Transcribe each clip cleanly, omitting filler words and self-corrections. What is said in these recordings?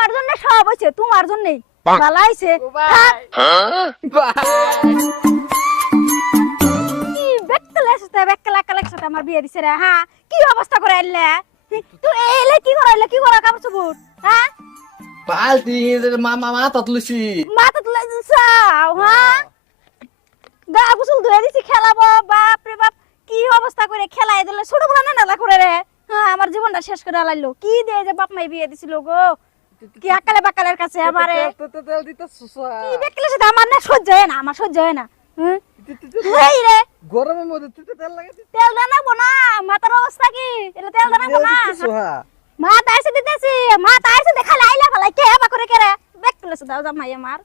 তোমার জন্য সব হইছে, তোমার জন্যই ভালো হইছে। কি বেকলা সাথে বেকলা কালেক সাথে আমার বিয়ে দিছে রে। হ্যাঁ কি অবস্থা করে আইলে তুই? এলে কি করাইলে, কি করা কাপড় চোপড়? হ্যাঁ বালতি মামা মাথা তুলছি। মাথা তুলে দিছাও? হ্যাঁ গা গোসল ধুয়ে দিছি, খেলাবো। বাপ রে বাপ, কি অবস্থা করে খেলাই দিলে, ছোটগুলো না নালা করে রে। হ্যাঁ আমার জীবনটা শেষ করে আলাইলো। কি দিয়ে যে বাপ মাই বিয়ে দিছিল গো, কি আকালে বাকালের কাছে আমারে। তেল দিতে কি দেখলে সেটা আমার না সহ্য হয় না, আমার সহ্য হয় না। এই রে গরমের মধ্যে তেল লাগে। তেল জানাবো না, মাথার অবস্থা কি? এটা তেল জানাবো না। মা তাইছে দিতেছি, মা তাইছে দেখালে আইলা ফলাই কে বা করে কেরে দেখলে সেটা জামাই আমার।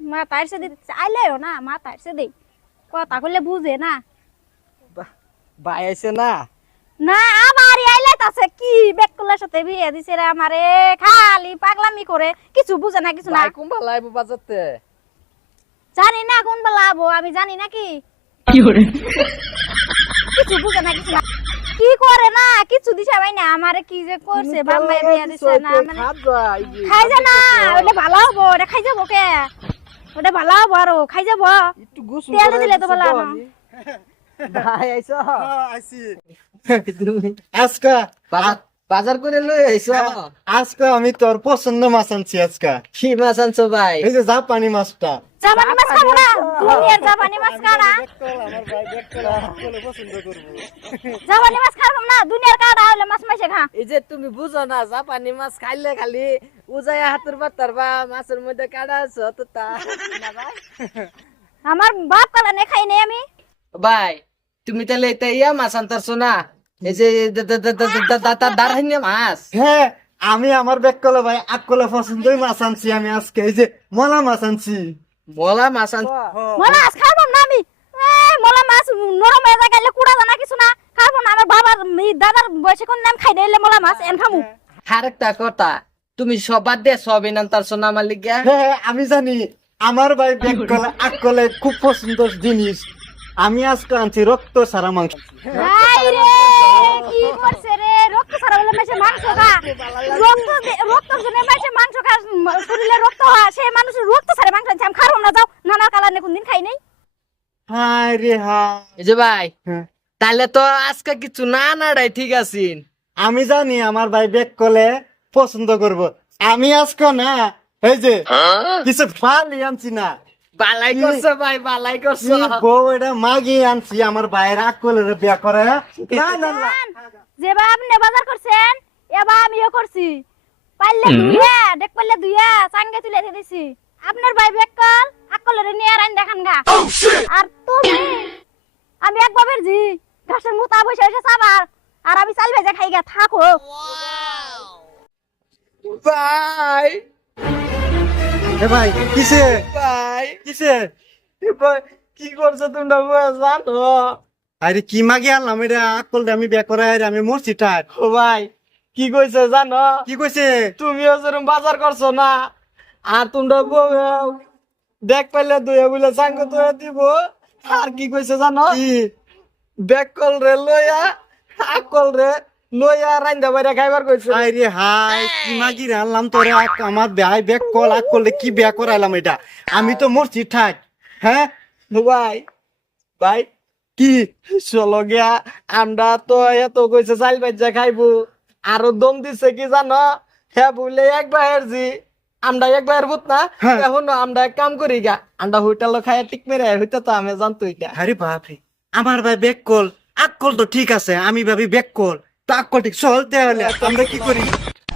মা তাইছে দিতেছে আইলেও না, মা তাইছে দেই কথা কইলে বুঝে না। ভাই আইছে না? না আমারই আইলে তাছে কি বেকলের সাথে বিয়ে দিছে রে আমারে। খালি পাগলামি করে, কিছু বুঝে না কিছু না। ভাই কোন ভালো আইবো বাজারতে? জানি না কোন বেলা আবো, আমি জানি না কি কিছু বুঝে না কিছু না। কি করে না কিছু দিছে ভাই না আমারে, কি যে করছে বাম্মাই বিয়ে দিছে না মানে। খাই যা না, ওটা ভালো হবো, ওটা খাই যাবো কে? ওটা ভালো হবো আরো খাই যাবো। একটু গোসল তেল দিলে তো ভালো না। ভাই আইছো? আইছি তুমি আজকা বাজার করে লই আইছো? আজকা আমি তোর পছন্দ মাছ আনছি আজকা। কি মাছ আনছো ভাই? এই যে জাপানি মাছটা। জাপানি মাছ খাবো না, দুনিয়ার জাপানি মাছ কাড়া। আমার ভাই দেখকল বলে পছন্দ করব। জাপানি মাছ খাবো না, দুনিয়ার কাড়া হলে মাছ মাইছে খা। এই যে তুমি বুঝো না, জাপানি মাছ খাইলে খালি উজায়া হাতের বাতার বা মাছের মধ্যে কাটা আছো তো তা না ভাই। আমার বাপ কালা নে খাই নাই আমি। ভাই তুমি তাহলে এটা ইয়া মাছ আনতারছো না? এই যে দাঁড়াইনি মাছ। হ্যাঁ আমি আমার বেককল ভাই আককলে পছন্দই মাছ আনছি আমি আজকে। এই যে মলা মাছ আনছি। মলা মাছ আন মলা মাছ খাবো না আমি। মলা মাছ নরম হয়ে যায় গেলে কুড়া জানা কিছু না, খাবো না। আমার বাবার দাদার বয়সে কোন নাম খাই দিলে মলা মাছ এন খামু। আরেকটা কথা, তুমি সবার দিয়ে সব আনতারছো না আমার লিগা? হ্যাঁ আমি জানি আমার ভাই বেককল আককলে খুব পছন্দের জিনিস। আমি আজকে আনছি রক্ত সারা মাংস। হাই রে কি করছে রে? রক্ত সারা বলে মাইছে মাংস খা। রক্তর জন্য মাইছে মাংস খা, শরীরে রক্ত হয়, সেই মানুষের রক্ত সারা মাংস আনছে। আমি খাবো না, যাও। নানা কালা নে কোনদিন খাই নাই। হাই রে হাই। এই যে ভাই হ্যাঁ, তাহলে তো আজকে কিছু না নাড়াই ঠিক আছে। আমি জানি আমার ভাই বেককলে পছন্দ করব। আমি আজকে না এই যে কিছু ফালি আনছি না। বালাই করছো ভাই, বালাই করছো। বউ এটা মাগি আনছি আমার ভাইয়ের আককলের বিয়া করে। না না না যেবা আপনি বাজার করছেন এবার আমিও করছি। পাইলে দুইয়া দেখ, পাইলে দুইয়া চাঙ্গে তুলে দিছি। আপনার ভাই বেককল আককলের নিয়ে রান দেখান গা। আর তুমি আমি এক বাবের জি ঘাসের মুতা বসে এসে সাবার, আর আমি চাল ভেজে খাই গা থাকো। ভাই এ ভাই কিসে ভাই কিসে ভাই, কি করছো তোমরা জানো? আরে কি মাগি আনলাম এটা আককলটা আমি বিয়া করে আমি মরছি টাট। ও ভাই কি কইছে জানো? কি কইছে? তুমিও যেরকম বাজার করছো না, আর তোমরা দেখ পাইলে দুয়ে বলে সাঙ্গ তুই দিব। আর কি কইছে জানো? কি বেকল রে লইয়া আকল রে লইয়া রান্দা বাইরে খাইবার কইছে। আরে হাই কি মাগি রে আনলাম তোরে আমার ভাই বেককল আককলে কি বিয়া করাইলাম এটা? আমি তো মরছি ঠাক। হ্যাঁ ভাই ভাই কি চলো গিয়া, আমরা তো এত কইছে চাইল বাজ্যা খাইবো, আরো দম দিছে কি জানো? হ্যাঁ বলে এক ভাইয়ের জি আমরা এক ভাইয়ের বুত না। হ্যাঁ। এখন আমরা এক কাম করি গা, আমরা হোটেল খাইয়া টিক মেরে হইতে তো আমি জানতো এটা। আরে বাপরে আমার ভাই বেককল আককল তো ঠিক আছে, আমি ভাবি বেককল তা আককল ঠিক চল তাহলে আমরা কি করি?